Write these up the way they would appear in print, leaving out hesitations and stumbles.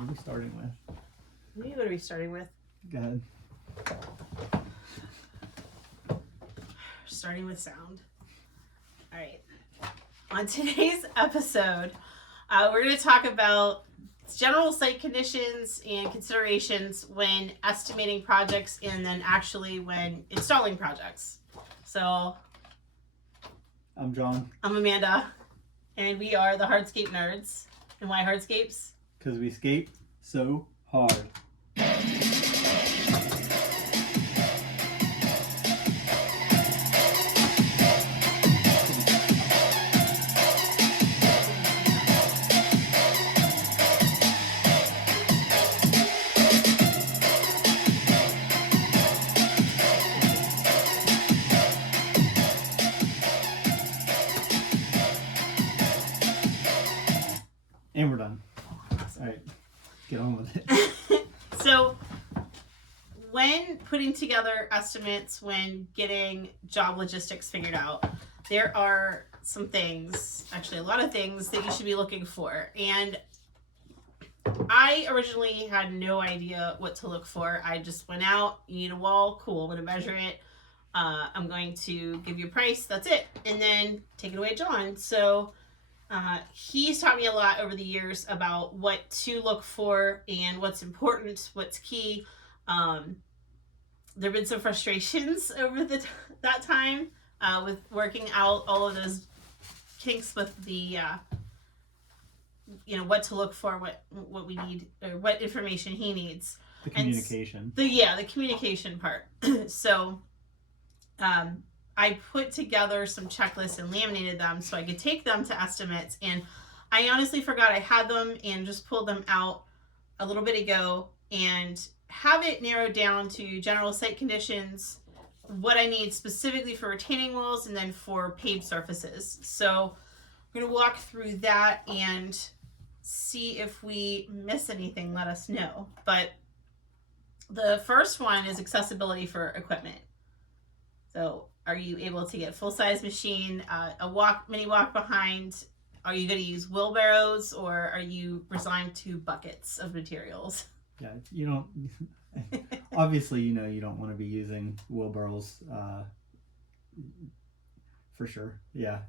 What are we starting with? What are we starting with? Go ahead. Starting with sound. All right. On today's episode, we're going to talk about general site conditions and considerations when estimating projects and then actually when installing projects. So, I'm John. I'm Amanda, and we are the Hardscape Nerds. And why Hardscapes? Because we scape so hard. And we're done. All right, get on with it. So, when putting together estimates, when getting job logistics figured out, there are some things, actually a lot of things that you should be looking for. And I originally had no idea what to look for. I just went out, you need a wall, cool, I'm going to measure it. I'm going to give you a price, that's it. And then take it away, John. So he's taught me a lot over the years about what to look for and what's important, what's key. There have been some frustrations over that time with working out all of those kinks with the what to look for, what we need, or what information he needs. The communication. The communication part. So I put together some checklists and laminated them so I could take them to estimates, and I honestly forgot I had them and just pulled them out a little bit ago and have it narrowed down to general site conditions, what I need specifically for retaining walls, and then for paved surfaces. So we're going to walk through that and see if we miss anything, let us know. But the first one is accessibility for equipment. So are you able to get full-size machine, mini walk behind? Are you going to use wheelbarrows, or are you resigned to buckets of materials? Yeah, you don't. Obviously, you don't want to be using wheelbarrows. For sure. Yeah,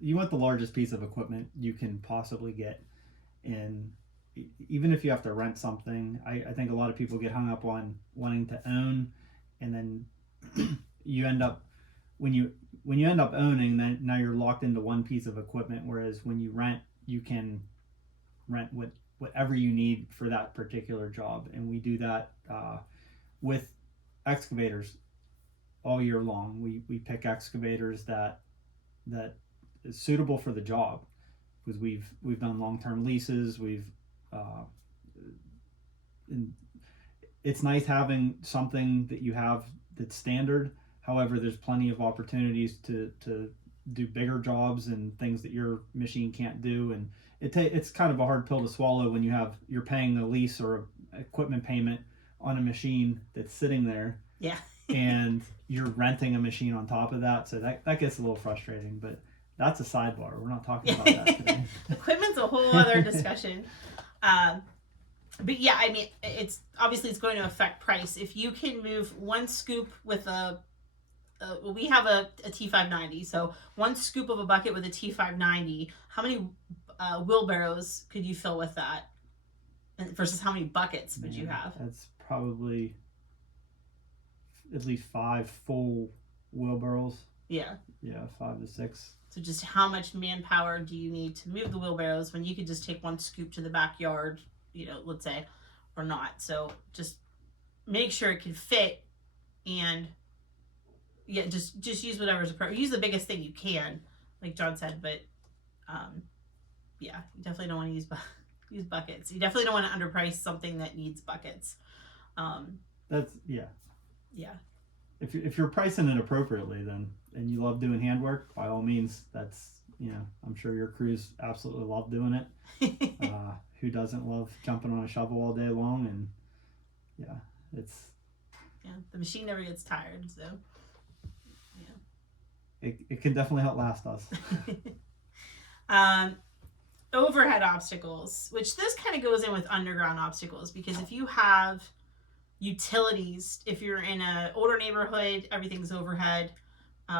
you want the largest piece of equipment you can possibly get, and even if you have to rent something, I think a lot of people get hung up on wanting to own, and then you end up when you end up owning, then now you're locked into one piece of equipment, whereas when you rent, you can rent whatever you need for that particular job. And we do that with excavators all year long. We pick excavators that is suitable for the job, because we've done long-term leases. And it's nice having something that you have that's standard. However, there's plenty of opportunities to do bigger jobs and things that your machine can't do, and it's kind of a hard pill to swallow when you're paying a lease or a equipment payment on a machine that's sitting there. Yeah. And you're renting a machine on top of that, so that gets a little frustrating. But that's a sidebar. We're not talking about that today. Equipment's a whole other discussion. But yeah, I mean, it's going to affect price. If you can move one scoop with we have a T590, so one scoop of a bucket with a T590, how many wheelbarrows could you fill with that? Versus how many buckets would you have? That's probably at least 5 full wheelbarrows. Yeah. Yeah, 5 to 6. So just how much manpower do you need to move the wheelbarrows when you could just take one scoop to the backyard, let's say, or not. So just make sure it can fit, and yeah, just use whatever's appropriate. Use the biggest thing you can, like John said, but yeah, you definitely don't want to use buckets. You definitely don't want to underprice something that needs buckets. That's yeah. Yeah. If you're pricing it appropriately, then, and you love doing handwork, by all means, that's, I'm sure your crews absolutely love doing it. Who doesn't love jumping on a shovel all day long? And yeah, the machine never gets tired, so it can definitely help last us. overhead obstacles, which this kind of goes in with underground obstacles, because if you have utilities, if you're in an older neighborhood, everything's overhead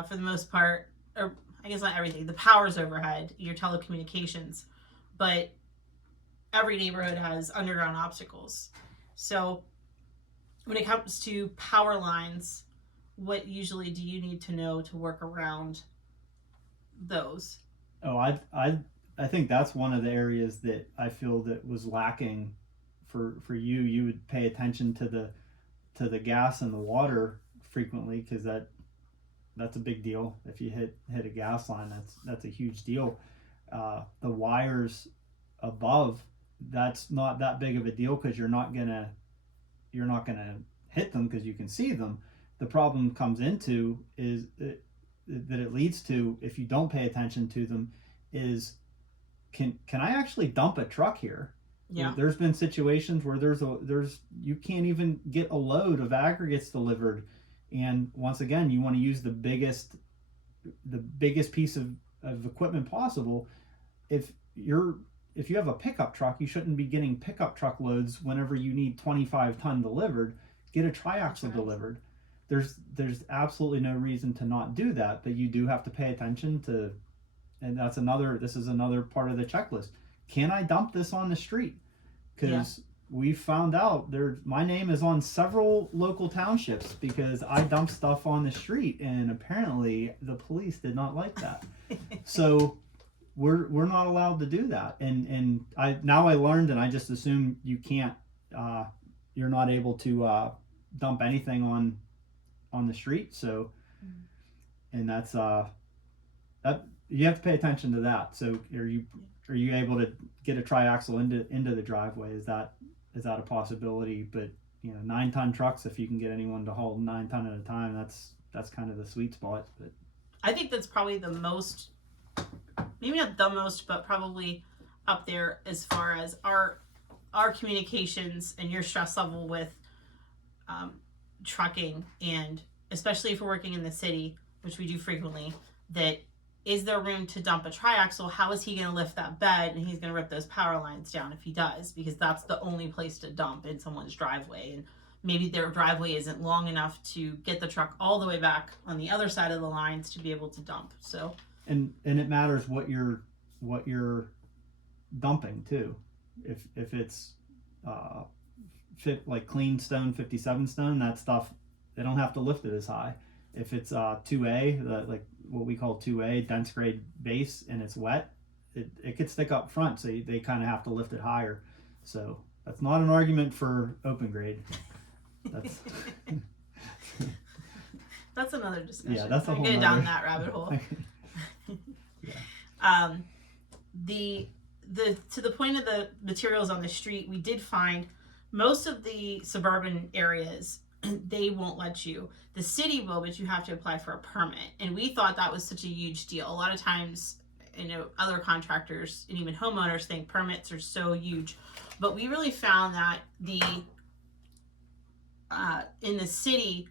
for the most part, or I guess not everything. The power's overhead, your telecommunications, but every neighborhood has underground obstacles. So when it comes to power lines, what usually do you need to know to work around those? Oh, I think that's one of the areas that I feel that was lacking for you. You would pay attention to the gas and the water frequently, because that's a big deal. If you hit a gas line, that's a huge deal. The wires above, that's not that big of a deal, because you're not gonna hit them because you can see them. The problem comes into is that it leads to, if you don't pay attention to them, is can I actually dump a truck here? Yeah. There's been situations where there's you can't even get a load of aggregates delivered, and once again, you want to use the biggest piece of equipment possible. If you have a pickup truck, you shouldn't be getting pickup truck loads whenever you need 25-ton delivered. Get a triaxle delivered. There's absolutely no reason to not do that, but you do have to pay attention to, and this is another part of the checklist. Can I dump this on the street? Because we found out my name is on several local townships because I dump stuff on the street, and apparently the police did not like that. So we're not allowed to do that. And I learned, and I just assumed you can't, you're not able to dump anything on the street. So, and that's that you have to pay attention to that. So are you able to get a triaxle into the driveway? Is that a possibility? But 9-ton trucks, if you can get anyone to haul 9 ton at a time, that's kind of the sweet spot. But I think that's probably the most, maybe not the most, but probably up there as far as our communications and your stress level with trucking, and especially if we're working in the city, which we do frequently, that is there room to dump a triaxle? How is he going to lift that bed? And he's going to rip those power lines down if he does, because that's the only place to dump in someone's driveway. And maybe their driveway isn't long enough to get the truck all the way back on the other side of the lines to be able to dump. So and it matters what you're dumping too. If it's like clean stone, 57 stone, that stuff, they don't have to lift it as high. If it's 2A, like what we call 2A, dense grade base, and it's wet, it could stick up front, so they kind of have to lift it higher. So that's not an argument for open grade. That's another discussion. Yeah, that's a whole go down that rabbit hole. Yeah. The to the point of the materials on the street, we did find most of the suburban areas, they won't let you. The city will, but you have to apply for a permit. And we thought that was such a huge deal. A lot of times, other contractors and even homeowners think permits are so huge. But we really found that in the city,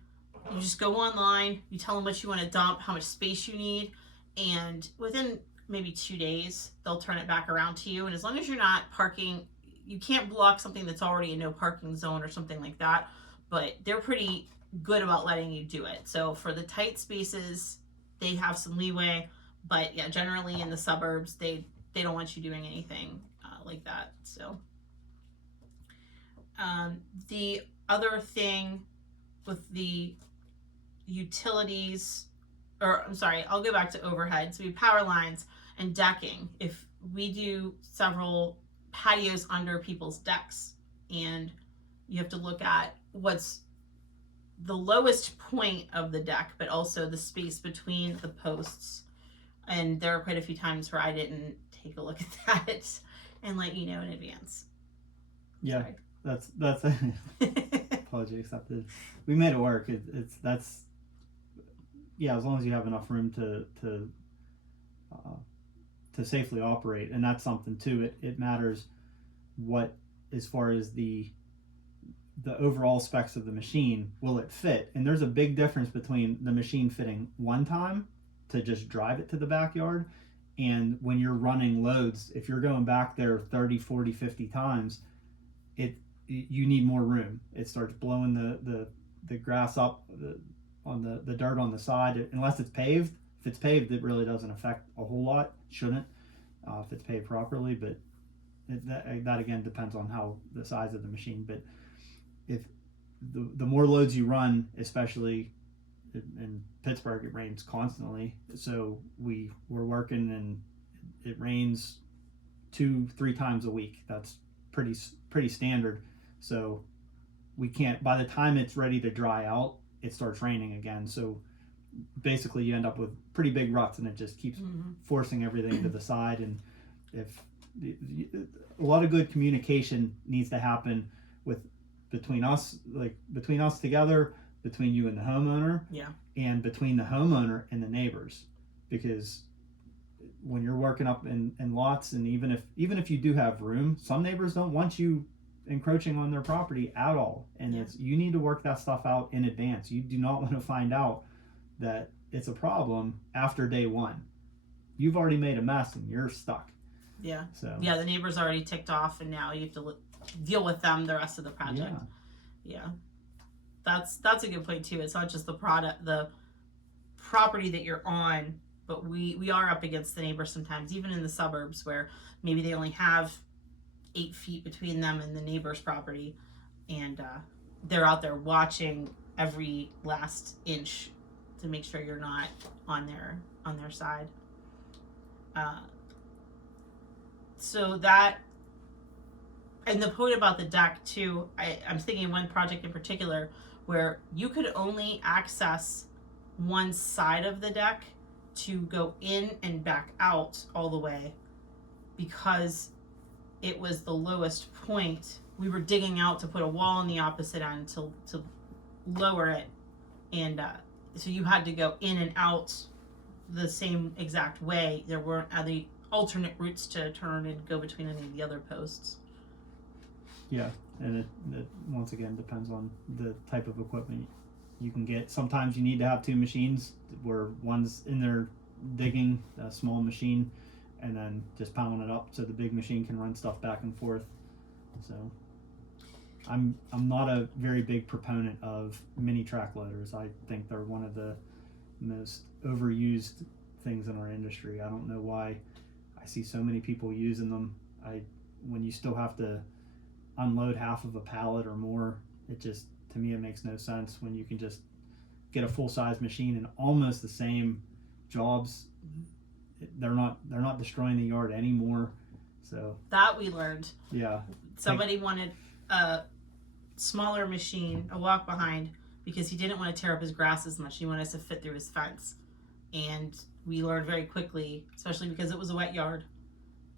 you just go online, you tell them what you want to dump, how much space you need, and within maybe 2 days, they'll turn it back around to you. And as long as you're not parking, you can't block something that's already a no parking zone or something like that, but they're pretty good about letting you do it. So for the tight spaces, they have some leeway, but yeah, generally in the suburbs, they don't want you doing anything like that. So the other thing with the utilities, or I'm sorry, I'll go back to overhead. So we have power lines and decking. If we do several patios under people's decks, and you have to look at what's the lowest point of the deck, but also the space between the posts. And there are quite a few times where I didn't take a look at that and let you know in advance. Yeah, Sorry. that's apology accepted. We made it work. That's as long as you have enough room to safely operate, and that's something too. It matters what, as far as the overall specs of the machine, will it fit? And there's a big difference between the machine fitting one time to just drive it to the backyard, And when you're running loads, if you're going back there 30, 40, 50 times, you need more room. It starts blowing the grass up on the dirt on the side, unless it's paved. If it's paved, it really doesn't affect a whole lot. Shouldn't, if it's paved properly. But that again depends on how the size of the machine. But if the more loads you run, especially in Pittsburgh, it rains constantly. So we're working and it rains 2-3 times a week. That's pretty standard. So we can't, by the time it's ready to dry out, it starts raining again. So basically you end up with pretty big ruts, and it just keeps forcing everything to the side. And if a lot of good communication needs to happen between us together, between you and the homeowner, and between the homeowner and the neighbors, because when you're working up in lots, and even if you do have room, some neighbors don't want you encroaching on their property at all, and you need to work that stuff out in advance. You do not want to find out that it's a problem after day one. You've already made a mess and you're stuck. So the neighbor's already ticked off, and now you have to deal with them the rest of the project. That's a good point too. It's not just the property that you're on, but we are up against the neighbors sometimes, even in the suburbs, where maybe they only have 8 feet between them and the neighbor's property, and they're out there watching every last inch to make sure you're not on their side. So that, and the point about the deck too, I'm thinking of one project in particular where you could only access one side of the deck to go in and back out all the way, because it was the lowest point. We were digging out to put a wall on the opposite end to lower it, and so you had to go in and out the same exact way. There weren't other alternate routes to turn and go between any of the other posts. And it once again depends on the type of equipment you can get. Sometimes you need to have 2 machines, where one's in there digging, a small machine, and then just pounding it up so the big machine can run stuff back and forth. So I'm not a very big proponent of mini track loaders. I think they're one of the most overused things in our industry. I don't know why I see so many people using them. When you still have to unload half of a pallet or more, it just, to me, it makes no sense when you can just get a full-size machine and almost the same jobs. They're not destroying the yard anymore. So that we learned. Somebody Like, wanted a smaller machine, a walk behind, because he didn't want to tear up his grass as much. He wanted us to fit through his fence. And we learned very quickly, especially because it was a wet yard,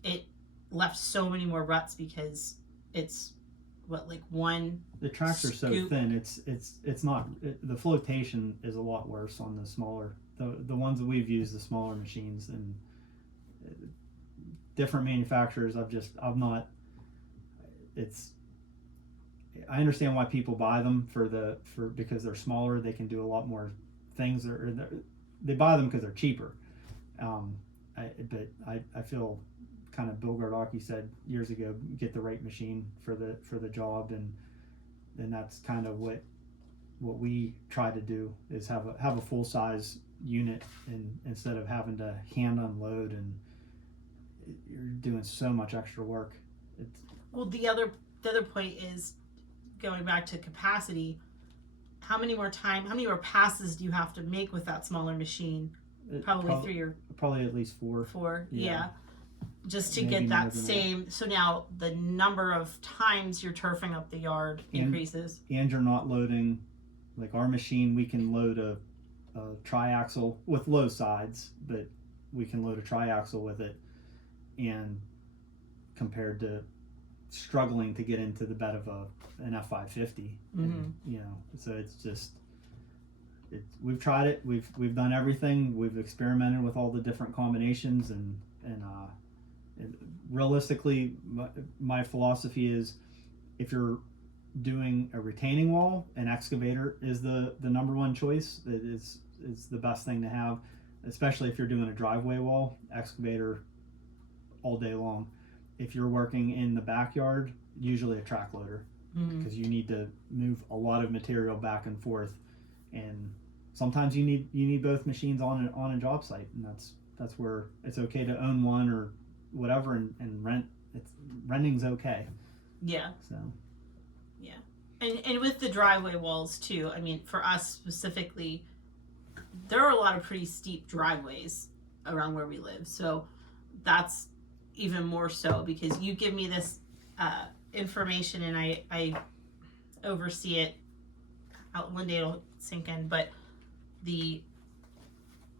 it left so many more ruts, because it's one the tracks are so scoop. thin. It's not, the flotation is a lot worse on the smaller, the ones that we've used, the smaller machines. And different manufacturers, I understand why people buy them because they're smaller. They can do a lot more things, they buy them because they're cheaper. But I feel kind of Bill Gardocki said years ago, get the right machine for the job, and that's kind of what we try to do, is have a full size unit, and instead of having to hand unload, and you're doing so much extra work. The other point is, going back to capacity, how many more passes do you have to make with that smaller machine? Probably at least 4. 4, yeah. Just to Maybe get that more than same. So now the number of times you're turfing up the yard increases. And you're not loading, like our machine, we can load a triaxle with low sides, but we can load a triaxle with it, and compared to struggling to get into the bed of an F550, and, so it's just, we've tried it, we've done everything, we've experimented with all the different combinations, and realistically, my philosophy is, if you're doing a retaining wall, an excavator is the number one choice. It is the best thing to have. especially if you're doing a driveway wall, excavator all day long. If you're working in the backyard, usually a track loader, because you need to move a lot of material back and forth, and sometimes you need both machines on a job site, and that's where it's okay to own one or whatever and rent. Renting's okay. Yeah. So. Yeah, and with the driveway walls too. I mean, for us specifically, there are a lot of pretty steep driveways around where we live, so that's even more so because you give me this information and I oversee it. One day it'll sink in, but the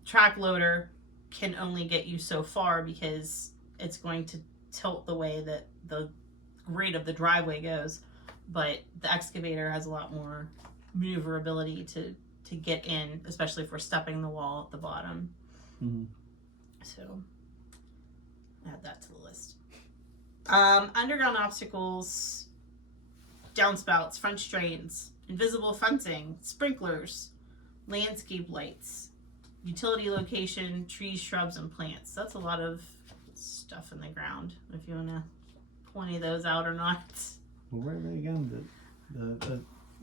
track loader can only get you so far because it's going to tilt the way that the grade of the driveway goes, but the excavator has a lot more maneuverability to get in, especially if we're stepping the wall at the bottom. So add that to the list. Underground obstacles, downspouts, French drains, invisible fencing, sprinklers, landscape lights, utility location, trees, shrubs, and plants. That's a lot of stuff in the ground. If you want to pull any of those out or not. Well, where are they again?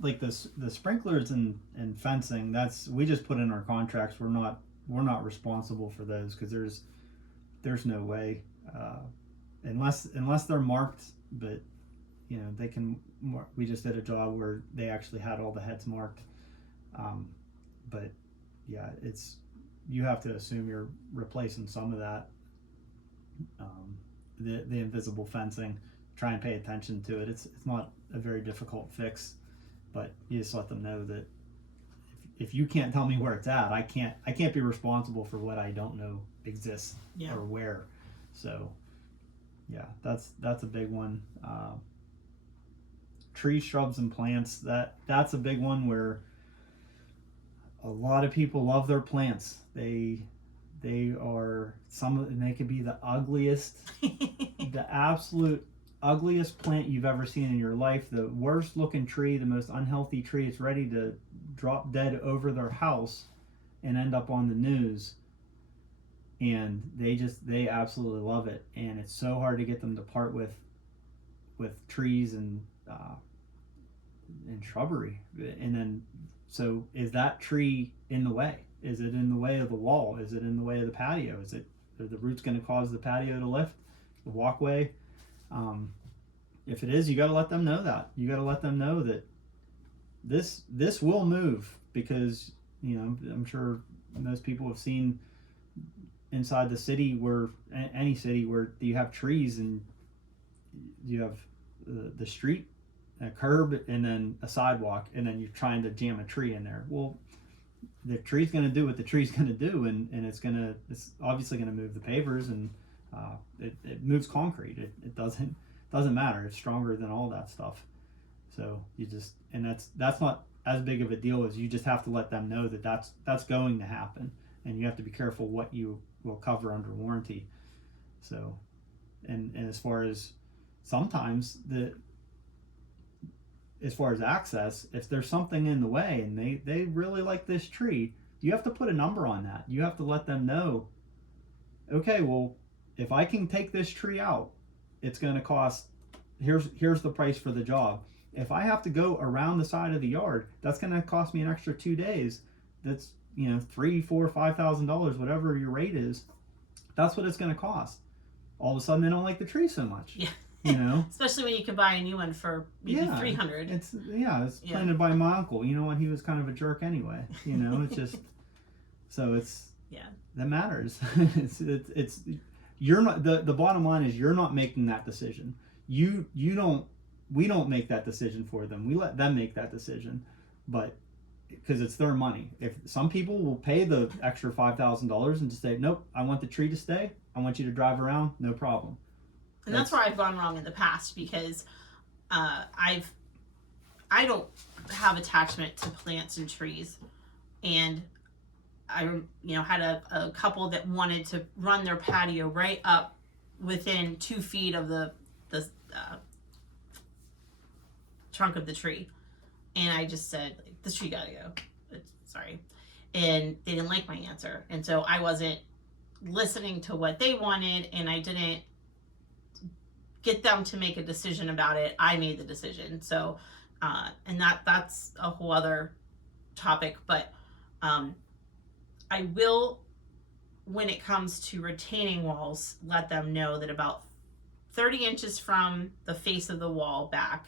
The sprinklers and fencing. We just put in our contracts. We're not responsible for those because there's no way unless they're marked. But they can. We just did a job where they actually had all the heads marked. But yeah, you have to assume you're replacing some of that. The invisible fencing. Try and pay attention to it. It's not a very difficult fix, but you just let them know that if you can't tell me where it's at, I can't be responsible for what I don't know exists or where. So yeah, that's a big one. Trees, shrubs, and plants. That's a big one where a lot of people love their plants. They are and they could be the ugliest, the absolute ugliest plant you've ever seen in your life, the worst looking tree, the most unhealthy tree. It's ready to drop dead over their house and end up on the news, and they absolutely love it, and it's so hard to get them to part with trees and shrubbery. And then, so is that tree in the way? Is it in the way of the wall? Is it in the way of the patio? Are the roots going to cause the patio to lift, the walkway? If it is, you got to let them know that. You got to let them know that this will move, because I'm sure most people have seen inside the city, where any city where you have trees and you have the street, a curb, and then a sidewalk, and then you're trying to jam a tree in there. Well, the tree's going to do what the tree's going to do, and it's obviously going to move the pavers, and it moves concrete. It doesn't matter. It's stronger than all that stuff. So that's not as big of a deal as you just have to let them know that that's going to happen, and you have to be careful what you will cover under warranty. So, and as far as sometimes as far as access, if there's something in the way and they really like this tree, you have to put a number on that. You have to let them know, okay, well, if I can take this tree out, it's going to cost, here's the price for the job. If I have to go around the side of the yard, that's going to cost me an extra 2 days. That's $3,000, $4,000, $5,000, whatever your rate is. That's what it's going to cost. All of a sudden, they don't like the tree so much. Yeah. Especially when you can buy a new one for maybe $300. It's planted by my uncle. You know what? He was kind of a jerk anyway. It's just that matters. it's you're not the bottom line is you're not making that decision. We don't make that decision for them. We let them make that decision, but because it's their money. If some people will pay the extra $5,000 and just say, nope, I want the tree to stay. I want you to drive around, no problem. And that's where I've gone wrong in the past, because I don't have attachment to plants and trees, and I had a couple that wanted to run their patio right up within 2 feet of the trunk of the tree, and I just said, this tree gotta go. Sorry. and they didn't like my answer. And so I wasn't listening to what they wanted, and I didn't get them to make a decision about it. I made the decision. So, and that's a whole other topic, but I will, when it comes to retaining walls, let them know that about 30 inches from the face of the wall back,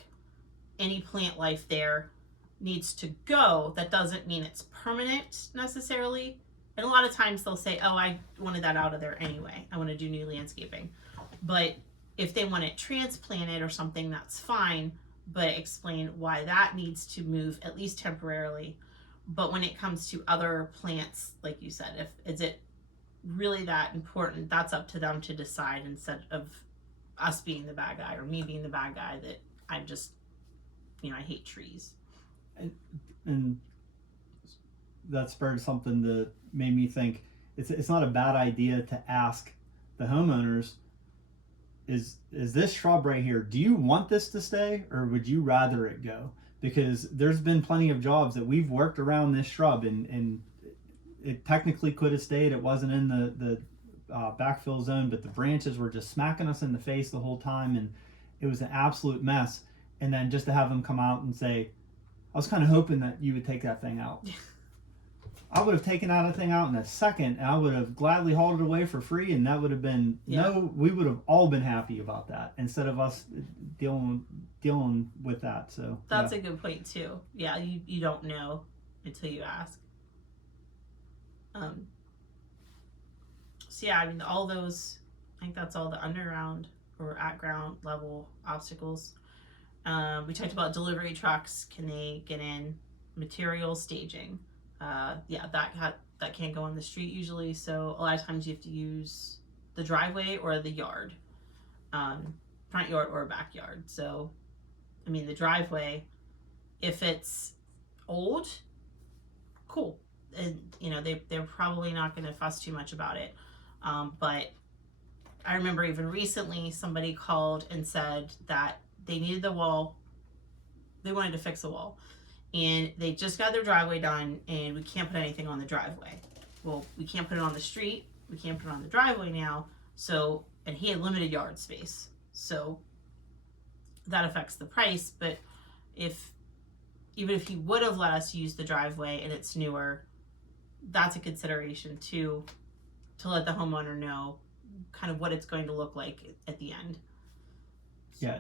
any plant life there needs to go. That doesn't mean it's permanent necessarily. And a lot of times they'll say, oh, I wanted that out of there anyway. I want to do new landscaping. But if they want it transplanted or something, that's fine. But explain why that needs to move, at least temporarily. But when it comes to other plants, like you said, is it really that important? That's up to them to decide, instead of us being the bad guy or me being the bad guy that I'm just, I hate trees. And that spurred something that made me think it's not a bad idea to ask the homeowners, is this shrub right here, do you want this to stay or would you rather it go? Because there's been plenty of jobs that we've worked around this shrub and it technically could have stayed. It wasn't in the backfill zone, but the branches were just smacking us in the face the whole time, and it was an absolute mess. And then just to have them come out and say, I was kind of hoping that you would take that thing out. I would have taken that thing out in a second, and I would have gladly hauled it away for free, and that would have been we would have all been happy about that instead of us dealing with that. So that's a good point too. Yeah, you don't know until you ask. So yeah, I mean, all those, I think that's all the underground or at ground level obstacles. We talked about delivery trucks. Can they get in? Material staging. That can't go on the street usually. So a lot of times you have to use the driveway or the yard, front yard or backyard. So, I mean, the driveway, if it's old, cool. And, they're probably not going to fuss too much about it. But I remember even recently somebody called and said that they needed the wall. They wanted to fix the wall. And they just got their driveway done, and we can't put anything on the driveway. Well, we can't put it on the street. We can't put it on the driveway now. So, and he had limited yard space. So that affects the price. But even if he would have let us use the driveway and it's newer, that's a consideration too, to let the homeowner know kind of what it's going to look like at the end. Yeah,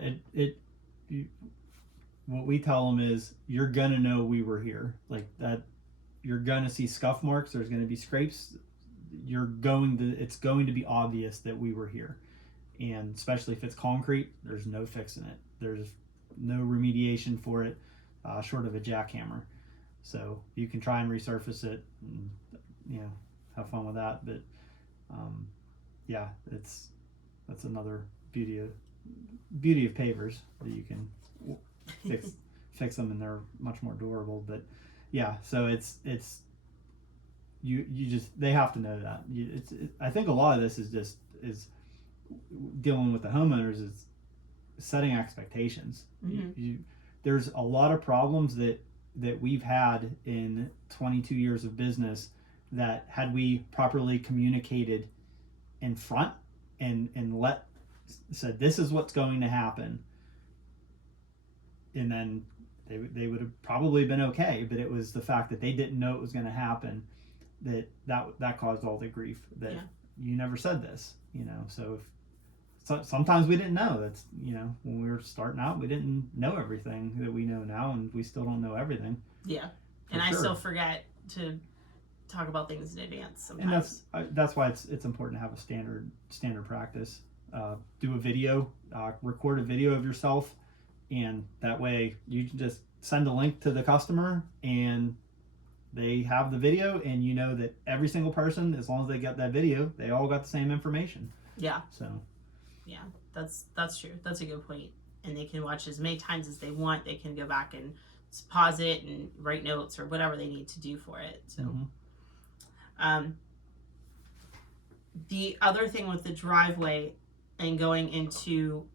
what we tell them is, you're gonna know we were here, like that. You're gonna see scuff marks. There's gonna be scrapes. It's going to be obvious that we were here, and especially if it's concrete, there's no fixing it. There's no remediation for it, short of a jackhammer. So you can try and resurface it, and, have fun with that. But that's another beauty of pavers, that you can fix them, and they're much more durable. But yeah, so it's you just, they have to know that. I think a lot of this is dealing with the homeowners, is setting expectations. Mm-hmm. There's a lot of problems that we've had in 22 years of business that, had we properly communicated in front and said this is what's going to happen, and then they would have probably been okay. But it was the fact that they didn't know it was going to happen that caused all the grief. That you never said this, So sometimes we didn't know. That's when we were starting out, we didn't know everything that we know now, and we still don't know everything. Yeah, and I still forget to talk about things in advance sometimes. And that's why it's important to have a standard practice. Do a video, record a video of yourself. And that way you can just send a link to the customer, and they have the video, and you know that every single person, as long as they got that video, they all got the same information. Yeah. So. Yeah, that's true. That's a good point. And they can watch as many times as they want. They can go back and pause it and write notes or whatever they need to do for it. So, the other thing with the driveway and going into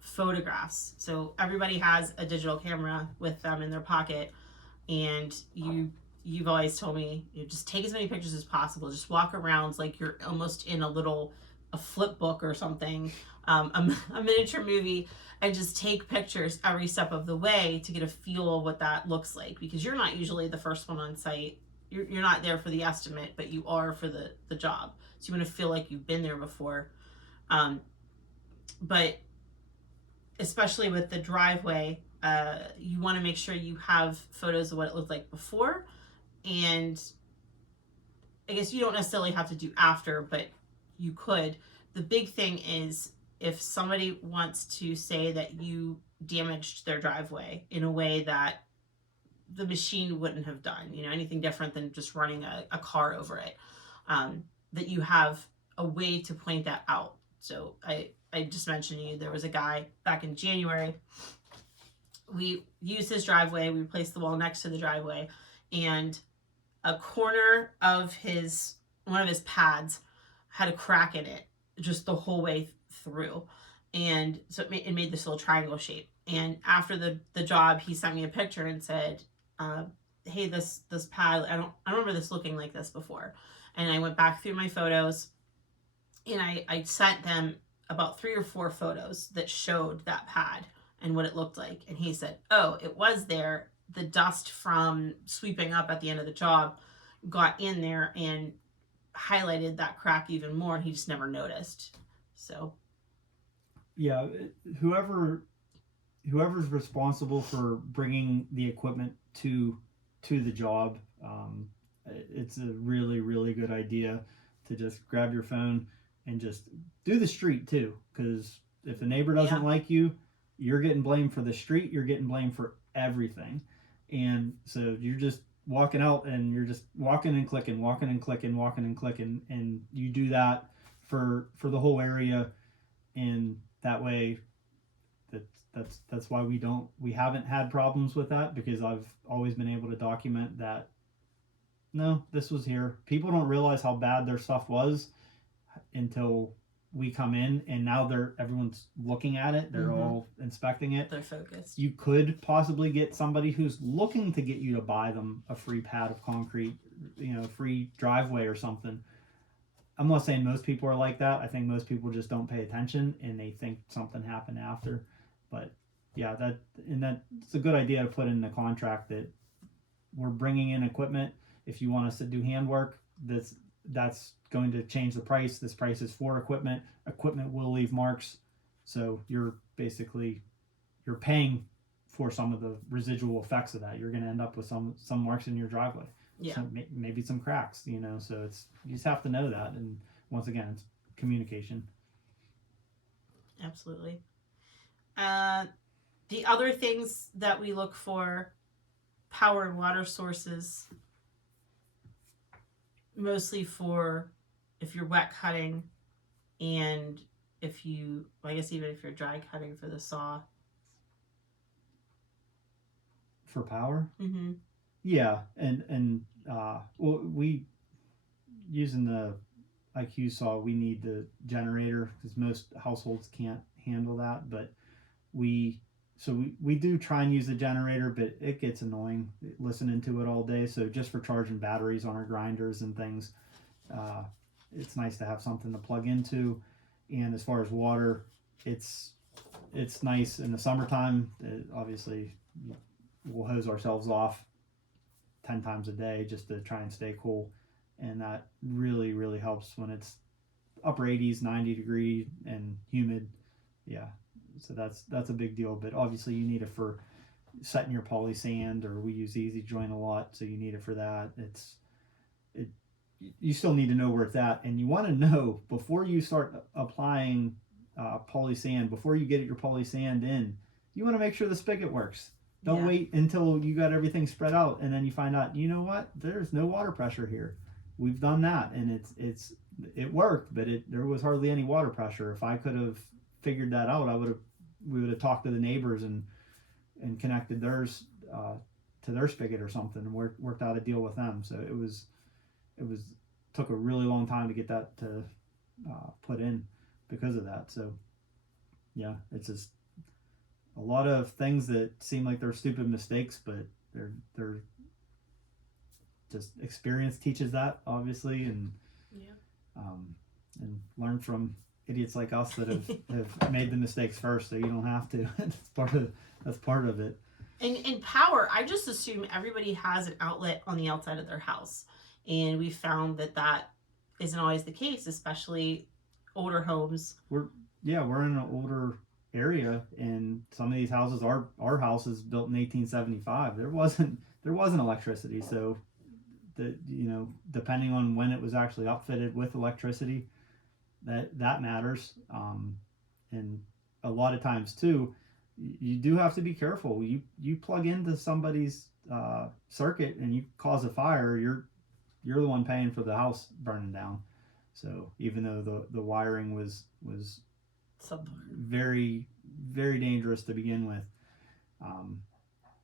photographs. So everybody has a digital camera with them in their pocket, and you you've always told me, just take as many pictures as possible. Just walk around like you're almost in a flip book or something, a miniature movie, and just take pictures every step of the way to get a feel of what that looks like, because you're not usually the first one on site. You're not there for the estimate, but you are for the job. So you want to feel like you've been there before. But especially with the driveway, you want to make sure you have photos of what it looked like before. And I guess you don't necessarily have to do after, but you could. The big thing is if somebody wants to say that you damaged their driveway in a way that the machine wouldn't have done, anything different than just running a car over it, that you have a way to point that out. So I just mentioned to you, there was a guy back in January. We used his driveway. We replaced the wall next to the driveway, and a corner of one of his pads had a crack in it just the whole way through. And so it made this little triangle shape. And after the job, he sent me a picture and said, hey, this pad, I remember this looking like this before. And I went back through my photos, and I sent them about 3 or 4 photos that showed that pad and what it looked like. And he said, oh, it was there. The dust from sweeping up at the end of the job got in there and highlighted that crack even more, and he just never noticed. So yeah, whoever's responsible for bringing the equipment to the job, it's a really, really good idea to just grab your phone and just do the street too, because if the neighbor doesn't like you, you're getting blamed for the street, you're getting blamed for everything. And so you're just walking out and you're just walking and clicking, and you do that for the whole area. And that way, that's why we haven't had problems with that, because I've always been able to document that, no, this was here. People don't realize how bad their stuff was until we come in, and now everyone's looking at it. They're all inspecting it. They're focused. You could possibly get somebody who's looking to get you to buy them a free pad of concrete, free driveway or something. I'm not saying most people are like that. I think most people just don't pay attention and they think something happened after. But yeah, it's a good idea to put in the contract that we're bringing in equipment. If you want us to do handwork, that's going to change the price. This price is for equipment. Equipment will leave marks. So you're paying for some of the residual effects of that. You're going to end up with some marks in your driveway. Yeah. So maybe some cracks, so you just have to know that. And once again, it's communication. Absolutely. The other things that we look for, power and water sources, mostly for if you're wet cutting, and I guess even if you're dry cutting for the saw. For power? Mm-hmm. Yeah, and we using the IQ saw, we need the generator because most households can't handle that. But we do try and use the generator, but it gets annoying listening to it all day. So just for charging batteries on our grinders and things, it's nice to have something to plug into. And as far as water, it's nice in the summertime. Obviously, we'll hose ourselves off 10 times a day just to try and stay cool, and that really, really helps when it's upper 80s, 90 degree and humid. Yeah, so that's a big deal. But obviously you need it for setting your poly sand, or we use easy joint a lot, so you need it for that. You still need to know where it's at, and you want to know before you start applying poly sand, before you get your poly sand in, you want to make sure the spigot works. Don't wait until you got everything spread out and then you find out, you know what, there's no water pressure here. We've done that and it worked, but there was hardly any water pressure. If I could have figured that out, we would have talked to the neighbors and connected theirs to their spigot or something, and worked out a deal with them. So it took a really long time to get that to put in because of that. So yeah, it's just a lot of things that seem like they're stupid mistakes, but they're just experience teaches that, obviously, and Yeah. and learn from idiots like us that have made the mistakes first, so you don't have to. That's part of it. And power, I just assume everybody has an outlet on the outside of their house, and we found that isn't always the case, especially older homes. We're in an older area, and some of these houses, our house is built in 1875. There wasn't electricity, so that, depending on when it was actually upfitted with electricity, that matters. And a lot of times too, you do have to be careful. You plug into somebody's circuit and you cause a fire, you're the one paying for the house burning down. So even though the wiring was very, very dangerous to begin with.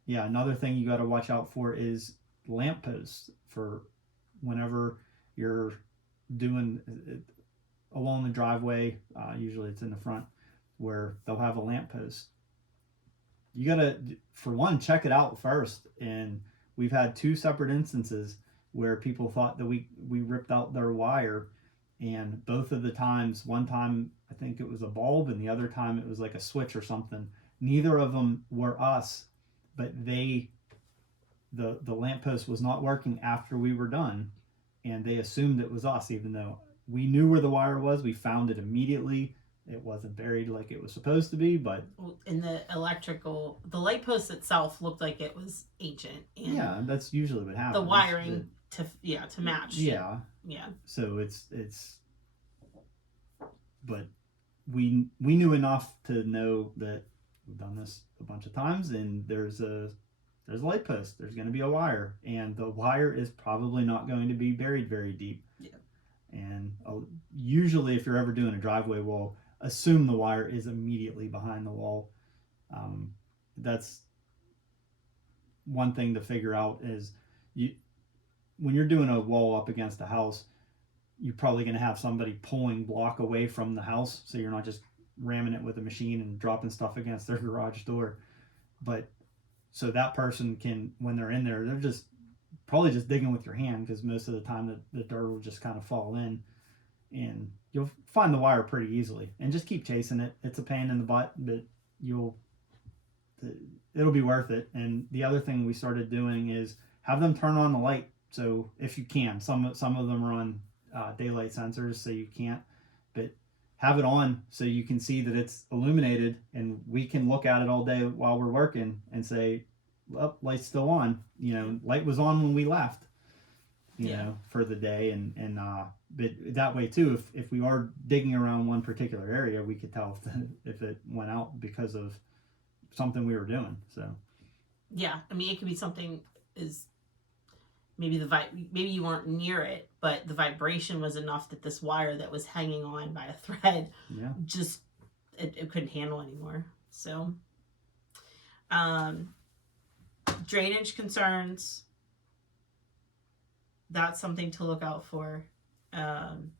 Another thing you got to watch out for is lampposts, for whenever you're doing it along the driveway. Usually it's in the front where they'll have a lamppost. You got to, for one, check it out first. And we've had 2 separate instances where people thought that we ripped out their wire, and both of the times, one time I think it was a bulb and the other time it was like a switch or something. Neither of them were us, but the lamppost was not working after we were done, and they assumed it was us, even though we knew where the wire was. We found it immediately. It wasn't buried like it was supposed to be, but in the light post itself looked like it was ancient. And yeah, that's usually what happens. The wiring to match. Yeah. Yeah. So it's but we knew enough to know that we've done this a bunch of times, and there's a light post, there's going to be a wire, and the wire is probably not going to be buried very deep. Yeah. And usually if you're ever doing a driveway wall, assume the wire is immediately behind the wall. That's one thing to figure out, is when you're doing a wall up against a house, you're probably going to have somebody pulling block away from the house, so you're not just ramming it with a machine and dropping stuff against their garage door. But so that person can, when they're in there, they're just probably just digging with your hand, because most of the time the dirt will just kind of fall in, and you'll find the wire pretty easily. And just keep chasing it. It's a pain in the butt, but it'll be worth it. And the other thing we started doing is have them turn on the light. So if you can, some of them are on daylight sensors, so you can't, but have it on so you can see that it's illuminated, and we can look at it all day while we're working and say, well, light's still on. Light was on when we left, for the day. And but that way too, if we are digging around one particular area, we could tell if it went out because of something we were doing. So yeah, I mean, it could be something is maybe maybe you weren't near it, but the vibration was enough that this wire that was hanging on by a thread, just it couldn't handle anymore. So drainage concerns, that's something to look out for. And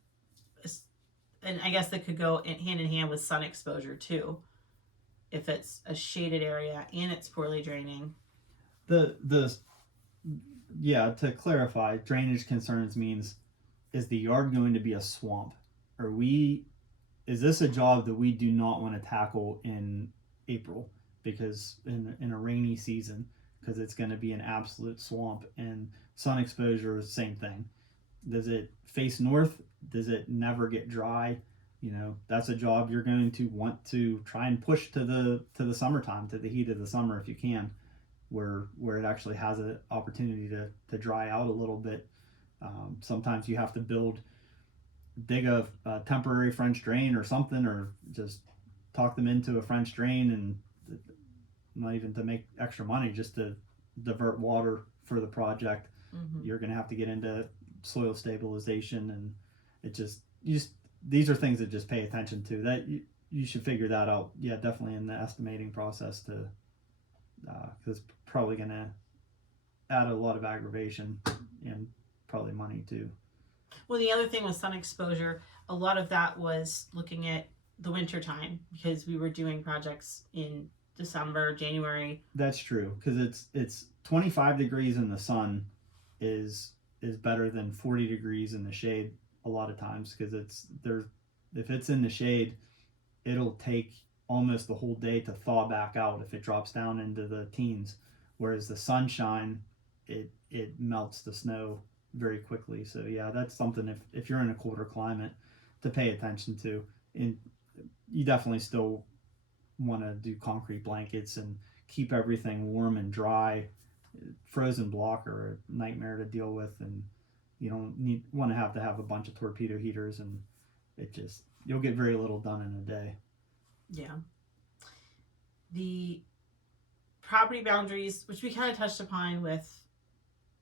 I guess that could go hand in hand with sun exposure too, if it's a shaded area and it's poorly draining. To clarify, drainage concerns means, is the yard going to be a swamp? Is this a job that we do not want to tackle in April, because in a rainy season, because it's going to be an absolute swamp? And sun exposure is the same thing. Does it face north? Does it never get dry? That's a job you're going to want to try and push to the summertime, to the heat of the summer if you can, where it actually has an opportunity to dry out a little bit. Sometimes you have to dig a temporary French drain or something, or just talk them into a French drain, and not even to make extra money, just to divert water for the project. Mm-hmm. You're going to have to get into soil stabilization, and these are things that just pay attention to. That you should figure that out. Yeah, definitely in the estimating process, to because it's probably going to add a lot of aggravation and probably money too. Well, the other thing with sun exposure, a lot of that was looking at the winter time, because we were doing projects in December, January. That's true, because it's 25 degrees in the sun is is better than 40 degrees in the shade a lot of times, because if it's in the shade, it'll take almost the whole day to thaw back out if it drops down into the teens, whereas the sunshine, it melts the snow very quickly. So yeah, that's something if you're in a colder climate to pay attention to. And you definitely still want to do concrete blankets and keep everything warm and dry. Frozen block are a nightmare to deal with, and you don't want to have a bunch of torpedo heaters, and you'll get very little done in a day. Yeah. The property boundaries, which we kind of touched upon with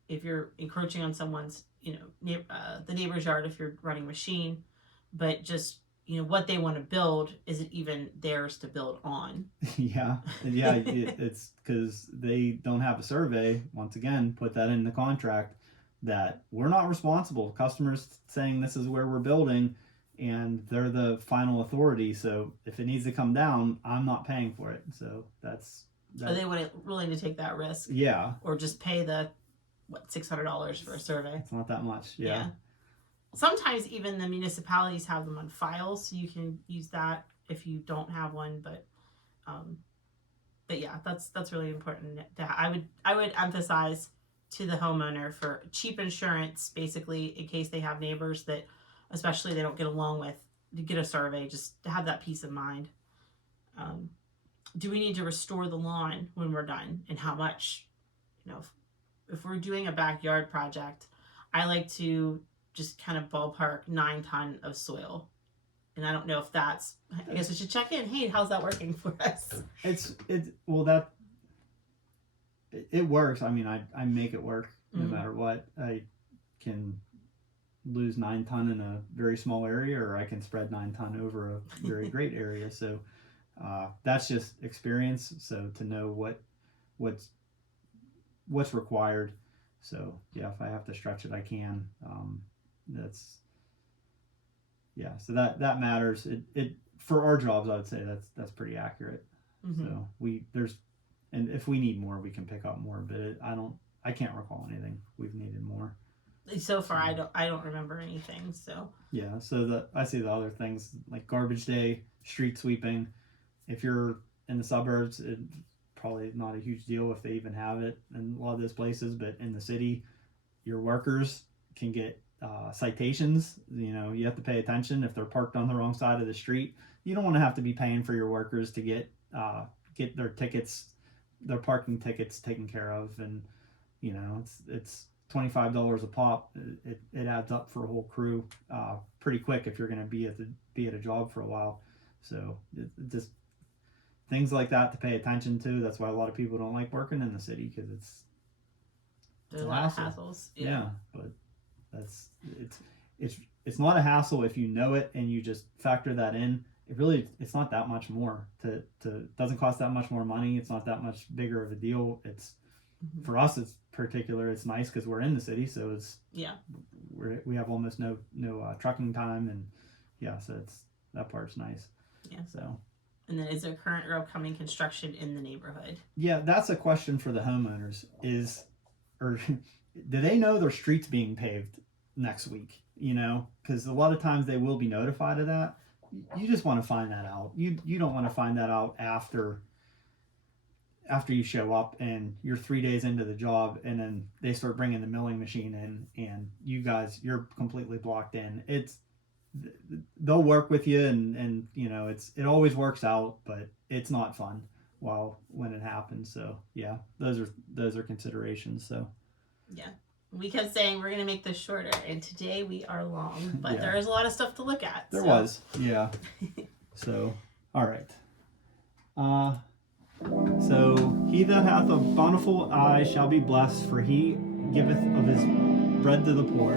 if you're encroaching on someone's, the neighbor's yard if you're running a machine, but just, what they want to build, is it even theirs to build on? Yeah. It's because they don't have a survey. Once again, put that in the contract that we're not responsible. Customers saying this is where we're building, and they're the final authority. So if it needs to come down, I'm not paying for it. So Are they willing to take that risk? Yeah. Or just pay the $600 for a survey? It's not that much. Yeah. Sometimes even the municipalities have them on file, so you can use that if you don't have one. But yeah, that's really important. I would emphasize to the homeowner for cheap insurance, basically, in case they have neighbors that, especially they don't get along with, to get a survey, just to have that peace of mind. Do we need to restore the lawn when we're done, and how much? If we're doing a backyard project, I like to just kind of ballpark 9 ton of soil. And I don't know if I guess we should check in. Hey, how's that working for us? It works. I mean, I make it work no matter what. I can lose 9 ton in a very small area, or I can spread 9 ton over a very great area. So that's just experience. So to know what's required. So yeah, if I have to stretch it, I can. So that matters. It for our jobs, I would say that's pretty accurate. Mm-hmm. So and if we need more, we can pick up more. But I can't recall anything we've needed more. So far, I don't remember anything. So yeah. So I see the other things like garbage day, street sweeping. If you're in the suburbs, it's probably not a huge deal if they even have it in a lot of those places. But in the city, your workers can get citations. You have to pay attention if they're parked on the wrong side of the street. You don't want to have to be paying for your workers to get their tickets, their parking tickets taken care of, and it's $25 a pop. It adds up for a whole crew pretty quick if you're going to be at a job for a while. So just things like that to pay attention to. That's why a lot of people don't like working in the city, because there's a lot of hassles. Yeah, but it's not a hassle if you know it and you just factor that in. It's not that much more to doesn't cost that much more money. It's not that much bigger of a deal. It's for us, it's particular. It's nice because we're in the city, so we have almost no trucking time, and so that part's nice. Yeah. So. And then, is there current or upcoming construction in the neighborhood? Yeah, that's a question for the homeowners. Do they know their street's being paved next week? Because a lot of times they will be notified of that. You just want to find that out. You don't want to find that out after you show up and you're 3 days into the job, and then they start bringing the milling machine in, and you're completely blocked in. They'll work with you, and it always works out, but it's not fun when it happens. So yeah, those are considerations. So yeah, we kept saying we're gonna make this shorter, and today we are long, but there is a lot of stuff to look at. There was, yeah. So all right. So he that hath a bountiful eye shall be blessed, for he giveth of his bread to the poor.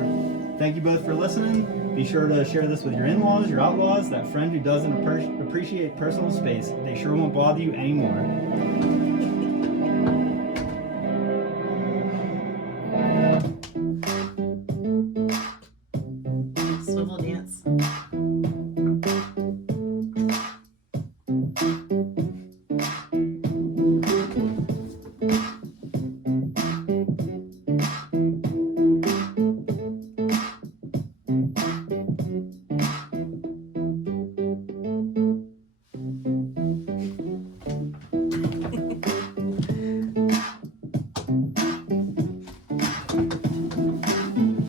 Thank you both for listening. Be sure to share this with your in-laws, your outlaws, that friend who doesn't appreciate personal space. They sure won't bother you anymore.